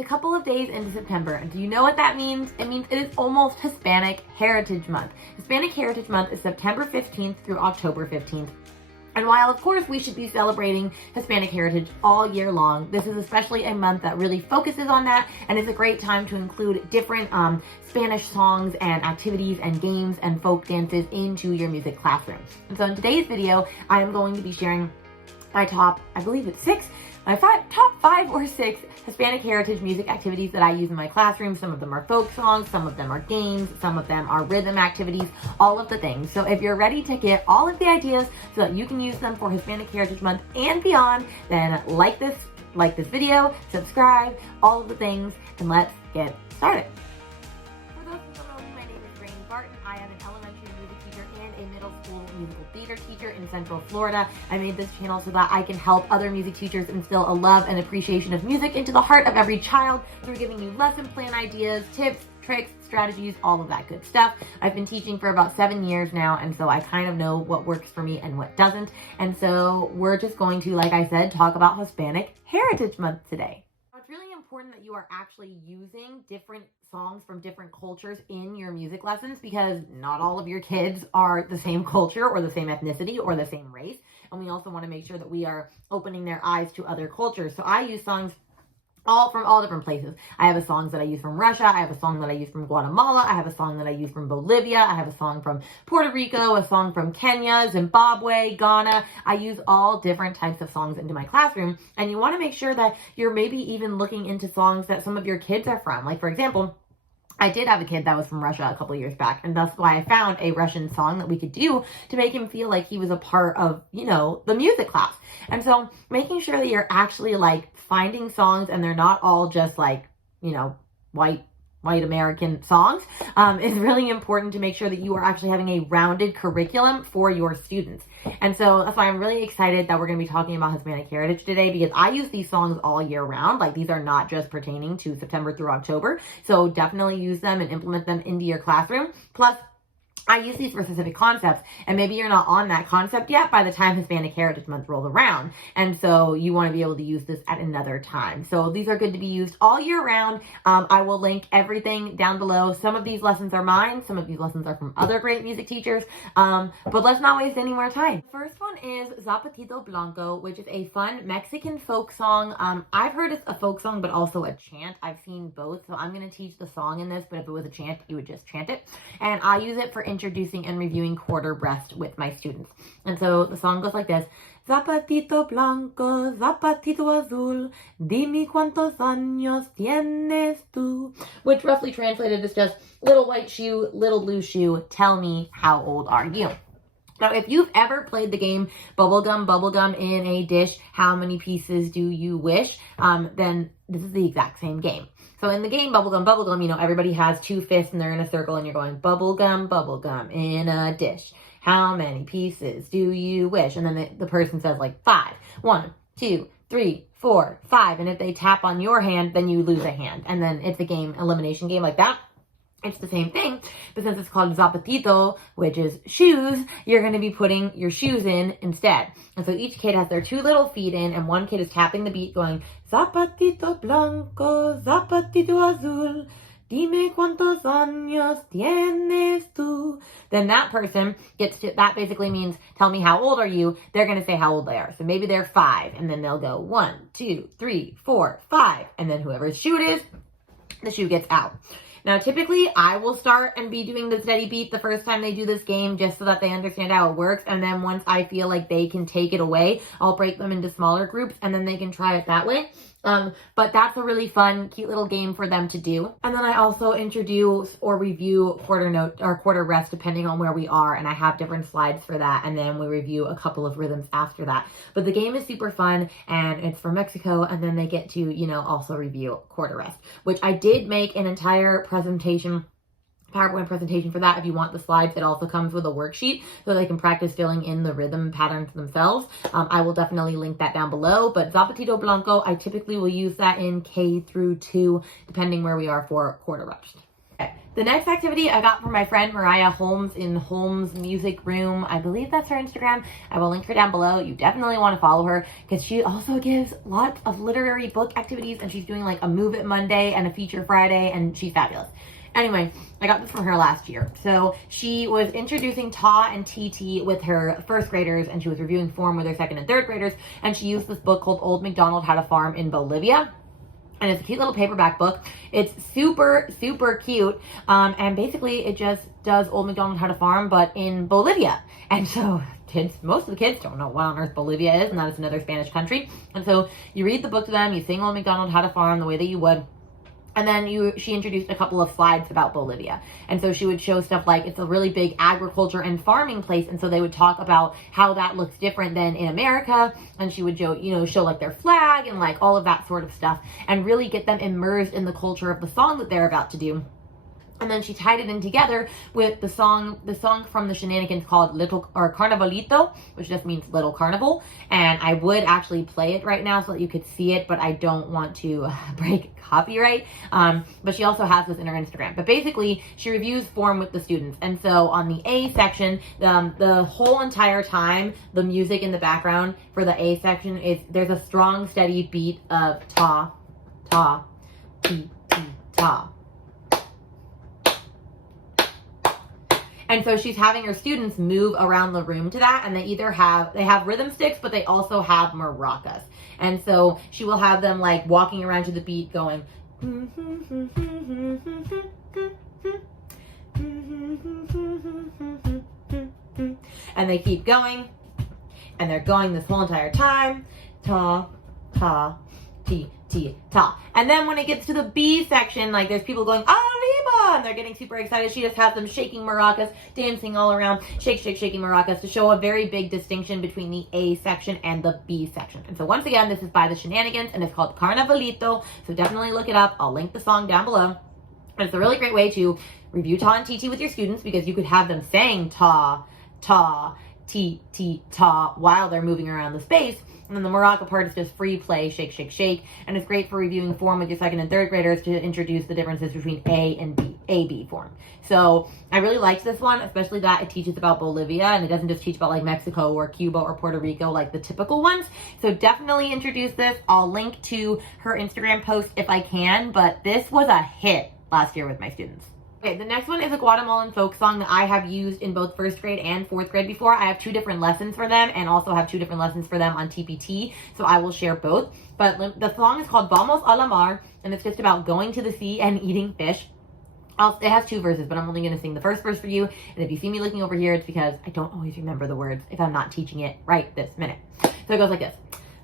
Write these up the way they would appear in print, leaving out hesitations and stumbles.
a couple of days into September, and do you know what that means? It means it is almost Hispanic Heritage Month. Hispanic Heritage Month is September 15th through October 15th. And while, of course, we should be celebrating Hispanic heritage all year long, this is especially a month that really focuses on that, and it's a great time to include different Spanish songs and activities and games and folk dances into your music classroom. And so in today's video, I am going to be sharing my top, I believe it's top 5 or 6 Hispanic heritage music activities that I use in my classroom. Some of them are folk songs, some of them are games, some of them are rhythm activities, all of the things. So if you're ready to get all of the ideas so that you can use them for Hispanic Heritage Month and beyond, then like this video, subscribe, all of the things, and let's get started. For those who don't know me, my name is Brandy Barton. I am an elementary music teacher and a middle school musical theater teacher in Central Florida. I made this channel so that I can help other music teachers instill a love and appreciation of music into the heart of every child through giving you lesson plan ideas, tips, tricks, strategies, all of that good stuff. I've been teaching for about 7 years now, and so I kind of know what works for me and what doesn't. And so we're just going to, like I said, talk about Hispanic Heritage Month today. It's really important that you are actually using different songs from different cultures in your music lessons, because not all of your kids are the same culture or the same ethnicity or the same race. And we also want to make sure that we are opening their eyes to other cultures. So I use songs from all different places. I have a songs that I use from Russia. I have a song that I use from Guatemala. I have a song that I use from Bolivia. I have a song from Puerto Rico, a song from Kenya, Zimbabwe, Ghana. I use all different types of songs into my classroom. And you want to make sure that you're maybe even looking into songs that some of your kids are from. Like, for example, I did have a kid that was from Russia a couple of years back, and that's why I found a Russian song that we could do to make him feel like he was a part of, the music class. And so making sure that you're actually like finding songs and they're not all just like, white American songs is really important to make sure that you are actually having a rounded curriculum for your students. And so that's why I'm really excited that we're going to be talking about Hispanic heritage today, because I use these songs all year round. Like, these are not just pertaining to September through October. So definitely use them and implement them into your classroom. Plus, I use these for specific concepts, and maybe you're not on that concept yet by the time Hispanic Heritage Month rolls around. And so you want to be able to use this at another time. So these are good to be used all year round. I will link everything down below. Some of these lessons are mine. Some of these lessons are from other great music teachers. But let's not waste any more time. The first one is Zapatito Blanco, which is a fun Mexican folk song. I've heard it's a folk song, but also a chant. I've seen both. So I'm going to teach the song in this, but if it was a chant, you would just chant it. And I use it for introducing and reviewing quarter breast with my students. And so the song goes like this. Zapatito blanco, zapatito azul, dime cuántos años tienes tú. Which roughly translated is just little white shoe, little blue shoe, tell me how old are you? Now, if you've ever played the game bubblegum in a dish, how many pieces do you wish? Then this is the exact same game. So in the game bubblegum, everybody has 2 fists and they're in a circle and you're going bubblegum in a dish. How many pieces do you wish? And then the person says like 5. 1, 2, 3, 4, 5. And if they tap on your hand, then you lose a hand. And then it's a game, elimination game like that. It's the same thing, but since it's called Zapatito, which is shoes, you're going to be putting your shoes in instead. And so each kid has their 2 little feet in, and one kid is tapping the beat going, Zapatito blanco, zapatito azul, dime cuántos años tienes tú. Then that person that basically means, tell me how old are you? They're going to say how old they are. So maybe they're 5, and then they'll go 1, 2, 3, 4, 5. And then whoever's shoe it is, the shoe gets out. Now, typically, I will start and be doing the steady beat the first time they do this game just so that they understand how it works. And then once I feel like they can take it away, I'll break them into smaller groups and then they can try it that way. But that's a really fun, cute little game for them to do. And then I also introduce or review quarter rest depending on where we are. And I have different slides for that. And then we review a couple of rhythms after that. But the game is super fun and it's from Mexico. And then they get to, also review quarter rest, which I did make an entire PowerPoint presentation for that. If you want the slides, it also comes with a worksheet so they can practice filling in the rhythm patterns themselves. I will definitely link that down below, but Zapatito Blanco, I typically will use that in K through 2, depending where we are for quarter rest. Okay. The next activity I got from my friend Mariah Holmes in Holmes Music Room. I believe that's her Instagram. I will link her down below. You definitely want to follow her because she also gives lots of literary book activities, and she's doing like a Move It Monday and a Feature Friday, and she's fabulous. Anyway, I got this from her last year. So she was introducing Ta and TT with her first graders, and she was reviewing form with her second and third graders, and she used this book called Old Macdonald Had a Farm in Bolivia. And it's a cute little paperback book. It's super, super cute. And basically it just does Old Macdonald Had a Farm, but in Bolivia. And so most of the kids don't know what on earth Bolivia is, and that is another Spanish country. And so you read the book to them, you sing Old Macdonald Had a Farm the way that you would. And then she introduced a couple of slides about Bolivia. And so she would show stuff like it's a really big agriculture and farming place. And so they would talk about how that looks different than in America. And she would show like their flag and like all of that sort of stuff and really get them immersed in the culture of the song that they're about to do. And then she tied it in together with the song from the Shenanigans called Carnavalito, which just means Little Carnival. And I would actually play it right now so that you could see it, but I don't want to break copyright. But she also has this in her Instagram. But basically, she reviews form with the students. And so on the A section, the whole entire time, the music in the background for the A section there's a strong, steady beat of ta, ta, ti, ti, ta. And so she's having her students move around the room to that, and they have rhythm sticks, but they also have maracas. And so she will have them like walking around to the beat going, and they keep going, and they're going this whole entire time, ta, ta, ti, ti, ta. And then when it gets to the B section, like there's people going, arriba, and they're getting super excited. She just has them shaking maracas, dancing all around, shaking maracas to show a very big distinction between the A section and the B section. And so once again, this is by the Shenanigans, and it's called Carnavalito, so definitely look it up. I'll link the song down below. And it's a really great way to review ta and TT with your students, because you could have them saying ta, ta, ti, ti, ta while they're moving around the space. And then the maraca part is just free play, shake. And it's great for reviewing form with your second and third graders to introduce the differences between A and B, A-B form. So I really liked this one, especially that it teaches about Bolivia, and it doesn't just teach about like Mexico or Cuba or Puerto Rico like the typical ones. So definitely introduce this. I'll link to her Instagram post if I can, but this was a hit last year with my students. Okay, the next one is a Guatemalan folk song that I have used in both first grade and fourth grade before. I have 2 different lessons for them, and also have 2 different lessons for them on TPT, so I will share both. But the song is called Vamos a la Mar, and it's just about going to the sea and eating fish. It has 2 verses, but I'm only going to sing the first verse for you. And if you see me looking over here, it's because I don't always remember the words if I'm not teaching it right this minute. So it goes like this.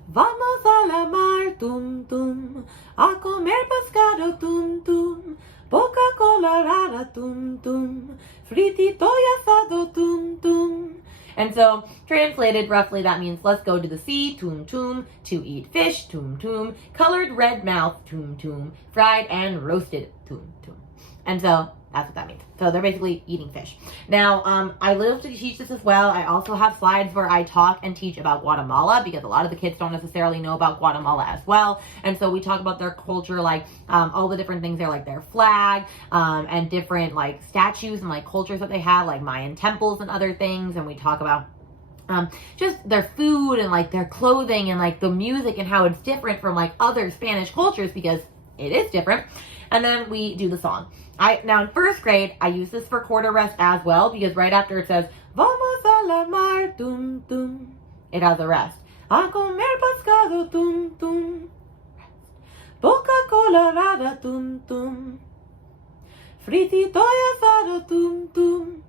Vamos a la mar, tum tum, a comer pescado, tum tum, boca colorada, tum tum, fritito y asado, tum tum. And so, translated roughly, that means let's go to the sea, tum tum, to eat fish, tum tum, colored red mouth, tum tum, fried and roasted, tum tum. And so, that's what that means. So they're basically eating fish. Now, I love to teach this as well. I also have slides where I talk and teach about Guatemala, because a lot of the kids don't necessarily know about Guatemala as well. And so we talk about their culture, like all the different things there, like their flag, and different like statues and like cultures that they have, like Mayan temples and other things. And we talk about just their food and like their clothing and like the music and how it's different from like other Spanish cultures, because it is different. And then we do the song. Now in first grade, I use this for quarter rest as well, because right after it says, Vamos a la mar, tum tum, it has a rest. A comer pescado, tum tum, boca colorada, tum tum, fritito y asado, tum tum.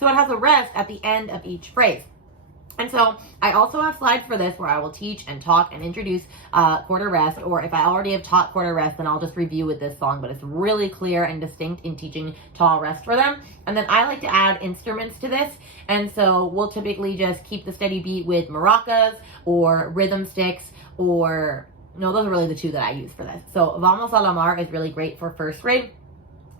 So it has a rest at the end of each phrase. And so I also have slides for this where I will teach and talk and introduce quarter rest, or if I already have taught quarter rest, then I'll just review with this song, but it's really clear and distinct in teaching tall rest for them. And then I like to add instruments to this, and so we'll typically just keep the steady beat with maracas or rhythm sticks, or no, those are really the 2 that I use for this. So Vamos a la Mar is really great for first grade.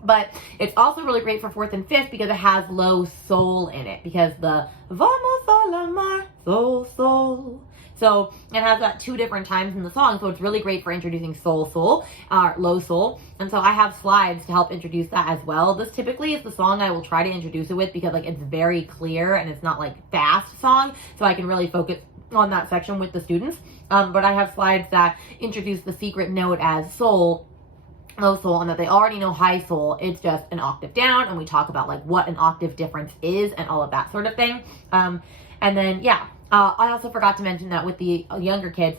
But it's also really great for 4th and 5th because it has low sol in it. Because the Vamos a la mar, sol, sol, So it has that 2 different times in the song. So it's really great for introducing soul, low soul. And so I have slides to help introduce that as well. This typically is the song I will try to introduce it with because like it's very clear and it's not like fast song. So I can really focus on that section with the students. But I have slides that introduce the secret note as soul, low soul, and that they already know high soul. It's just an octave down, and we talk about like what an octave difference is and all of that sort of thing. And then I also forgot to mention that with the younger kids,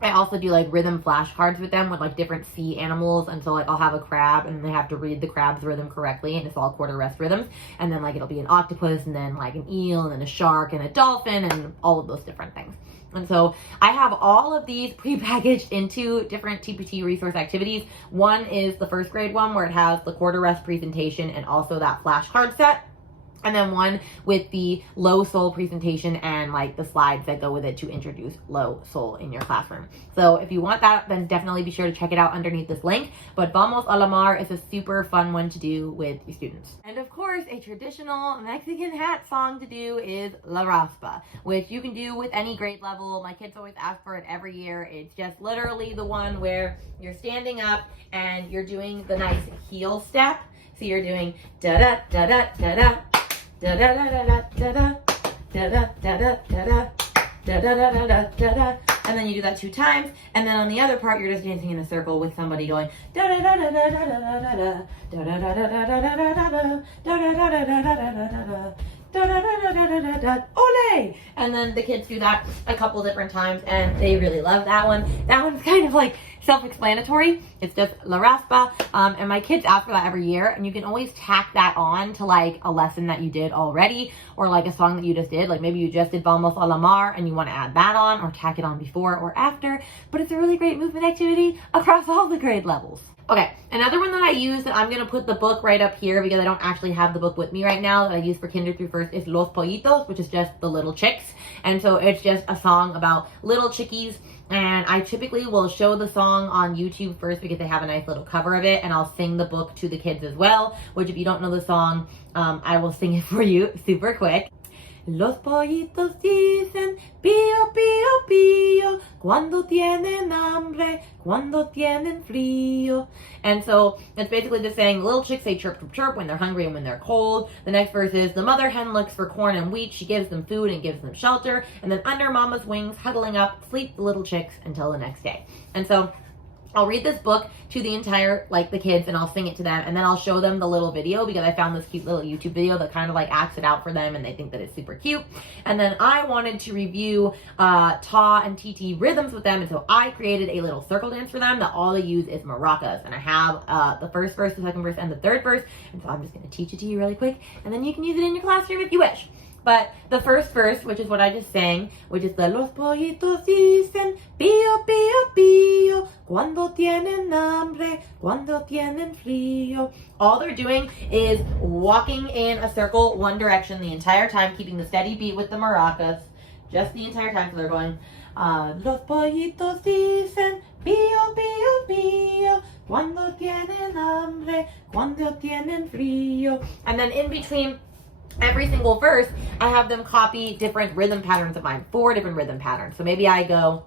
I also do like rhythm flashcards with them with like different sea animals. And so like I'll have a crab and they have to read the crab's rhythm correctly, and it's all quarter rest rhythms. And then like it'll be an octopus and then like an eel and then a shark and a dolphin and all of those different things. And so I have all of these prepackaged into different TPT resource activities. One is the first grade one where it has the quarter rest presentation and also that flashcard set. And then one with the low soul presentation and like the slides that go with it to introduce low soul in your classroom. So if you want that, then definitely be sure to check it out underneath this link. But Vamos a la Mar is a super fun one to do with your students. And of course, a traditional Mexican hat song to do is La Raspa, which you can do with any grade level. My kids always ask for it every year. It's just literally the one where you're standing up and you're doing the nice heel step. So you're doing da da da da da da. Da da da da da da da da da da da da da da da da, and then you do that 2 times, and then on the other part you're just dancing in a circle with somebody going da da da da da da da da da da da da da da da da da. Ole! And then the kids do that a couple different times and they really love that one. That one's kind of like self-explanatory. It's just La Raspa. And my kids ask for that every year, and you can always tack that on to like a lesson that you did already or like a song that you just did. Like maybe you just did Vamos a la Mar and you want to add that on or tack it on before or after. But it's a really great movement activity across all the grade levels. Okay, another one that I use that I'm going to put the book right up here because I don't actually have the book with me right now that I use for kinder through first is Los Pollitos, which is just the little chicks. And so it's just a song about little chickies. And I typically will show the song on YouTube first because they have a nice little cover of it. And I'll sing the book to the kids as well, which if you don't know the song, I will sing it for you super quick. Los pollitos dicen pío, pío, pío, cuando tienen hambre, cuando tienen frío. And so it's basically just saying little chicks say chirp, chirp, chirp when they're hungry and when they're cold. The next verse is the mother hen looks for corn and wheat. She gives them food and gives them shelter. And then under mama's wings, huddling up, sleep the little chicks until the next day. And so I'll read this book to the entire, like the kids, and I'll sing it to them, and then I'll show them the little video because I found this cute little YouTube video that kind of like acts it out for them and they think that it's super cute. And then I wanted to review Ta and TT rhythms with them, and so I created a little circle dance for them that all they use is maracas. And I have the first verse, the second verse, and the third verse, and so I'm just going to teach it to you really quick, and then you can use it in your classroom if you wish. But the first verse, which is what I just sang, which is the Los pollitos dicen pío, pío, pío, cuando tienen hambre, cuando tienen frío. All they're doing is walking in a circle one direction the entire time, keeping the steady beat with the maracas, just the entire time. So they're going, Los pollitos dicen pío, pío, pío, cuando tienen hambre, cuando tienen frío. And then in between every single verse, I have them copy different rhythm patterns of mine, 4 different rhythm patterns. So maybe I go,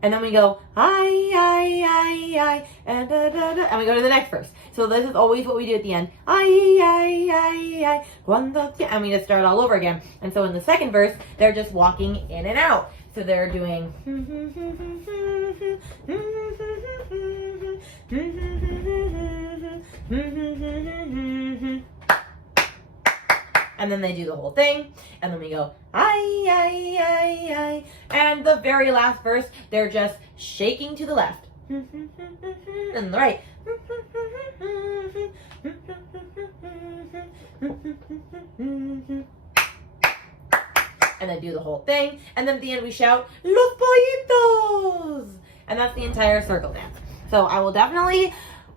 and then we go, I, and da, da, da, and we go to the next verse. So this is always what we do at the end. I, cuando, and we just start all over again. And so in the second verse, they're just walking in and out. So they're doing, and then they do the whole thing, and then we go, I, and the very last verse, they're just shaking to the left, and the right, and they do the whole thing, and then at the end we shout, Los pollitos, and that's the entire circle dance. So I will definitely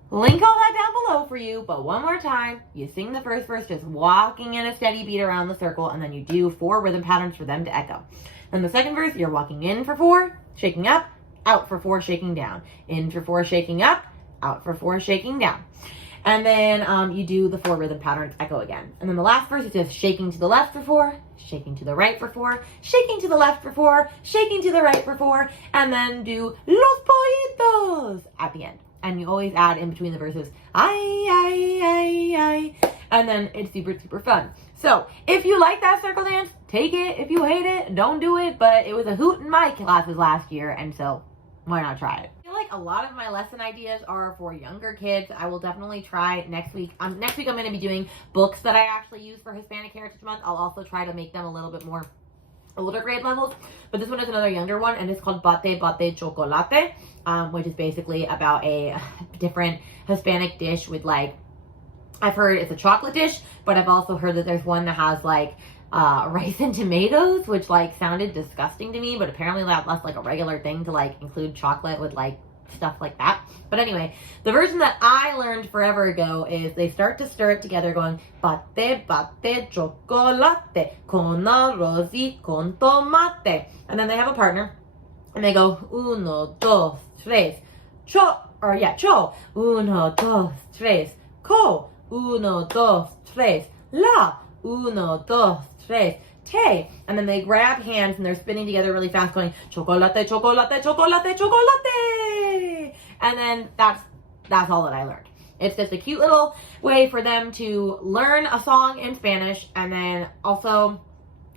link all that down below for you, but one more time, you sing the first verse just walking in a steady beat around the circle, and then you do 4 rhythm patterns for them to echo. And the second verse, you're walking in for 4, shaking up, out for 4, shaking down. In for 4, shaking up, out for 4, shaking down. And then you do the 4 rhythm patterns echo again. And then the last verse is just shaking to the left for 4, shaking to the right for 4, shaking to the left for 4, shaking to the right for 4, and then do los pollitos at the end. And you always add in between the verses, ay, ay, ay, ay. And then it's super, super fun. So if you like that circle dance, take it. If you hate it, don't do it. But it was a hoot in my classes last year, and so why not try it? I feel like a lot of my lesson ideas are for younger kids. I will definitely try next week. Next week I'm going to be doing books that I actually use for Hispanic Heritage Month. I'll also try to make them a little bit more older grade levels, but this one is another younger one, and it's called Bate, Bate, Chocolate, which is basically about a different Hispanic dish with, like, I've heard it's a chocolate dish, but I've also heard that there's one that has, like, rice and tomatoes, which, like, sounded disgusting to me, but apparently that's like a regular thing to, like, include chocolate with, like, stuff like that. But anyway, the version that I learned forever ago is they start to stir it together going Bate, bate, chocolate, con arroz y con tomate. And then they have a partner and they go 1, 2, 3, cho, or yeah, cho, 1, 2, 3, co, 1, 2, 3, la, 1, 2, 3, te. And then they grab hands and they're spinning together really fast going chocolate, chocolate, chocolate, chocolate. And then that's all that I learned. It's just a cute little way for them to learn a song in Spanish, and then also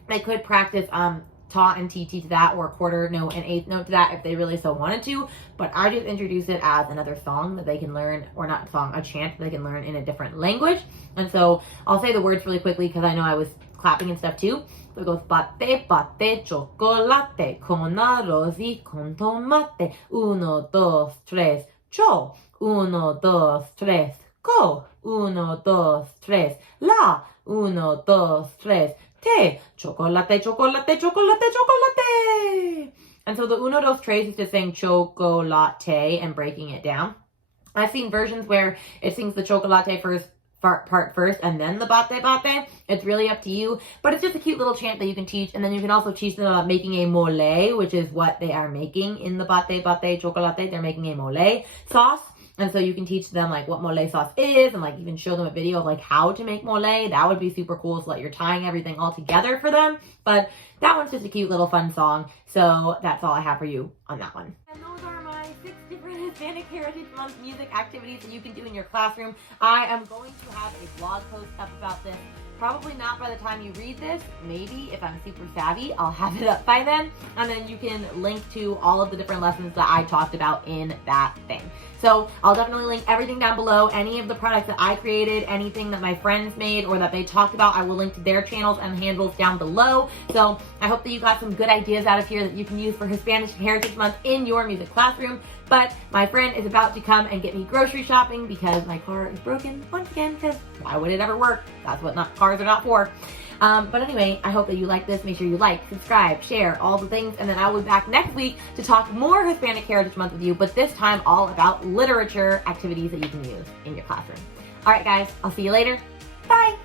they could practice ta and tt to that, or a quarter note and eighth note to that if they really so wanted to. But I just introduced it as another song that they can learn, or not song, a chant that they can learn in a different language. And so I'll say the words really quickly because I know I was clapping and stuff too. So it goes Bate, bate, chocolate, con arroz y con tomate. 1, 2, 3, cho. 1, 2, 3, co. 1, 2, 3, la. 1, 2, 3, te. Chocolate, chocolate, chocolate, chocolate. And so the 1, 2, 3 is just saying chocolate and breaking it down. I've seen versions where it sings the chocolate part first and then the bate bate. It's really up to you, but it's just a cute little chant that you can teach. And then you can also teach them about making a mole, which is what they are making in the bate bate chocolate. They're making a mole sauce. And so you can teach them like what mole sauce is, and like even show them a video of like how to make mole. That would be super cool, so that you're tying everything all together for them. But that one's just a cute little fun song. So that's all I have for you on that one. And those are my 6 different Hispanic Heritage Month music activities that you can do in your classroom. I am going to have a blog post up about this. Probably not by the time you read this. Maybe if I'm super savvy, I'll have it up by then. And then you can link to all of the different lessons that I talked about in that thing. So I'll definitely link everything down below. Any of the products that I created, anything that my friends made or that they talked about, I will link to their channels and handles down below. So I hope that you got some good ideas out of here that you can use for Hispanic Heritage Month in your music classroom. But my friend is about to come and get me grocery shopping because my car is broken once again, because why would it ever work? That's what cars are not for. But anyway, I hope that you like this. Make sure you like, subscribe, share, all the things. And then I will be back next week to talk more Hispanic Heritage Month with you, but this time all about literature activities that you can use in your classroom. All right, guys, I'll see you later. Bye.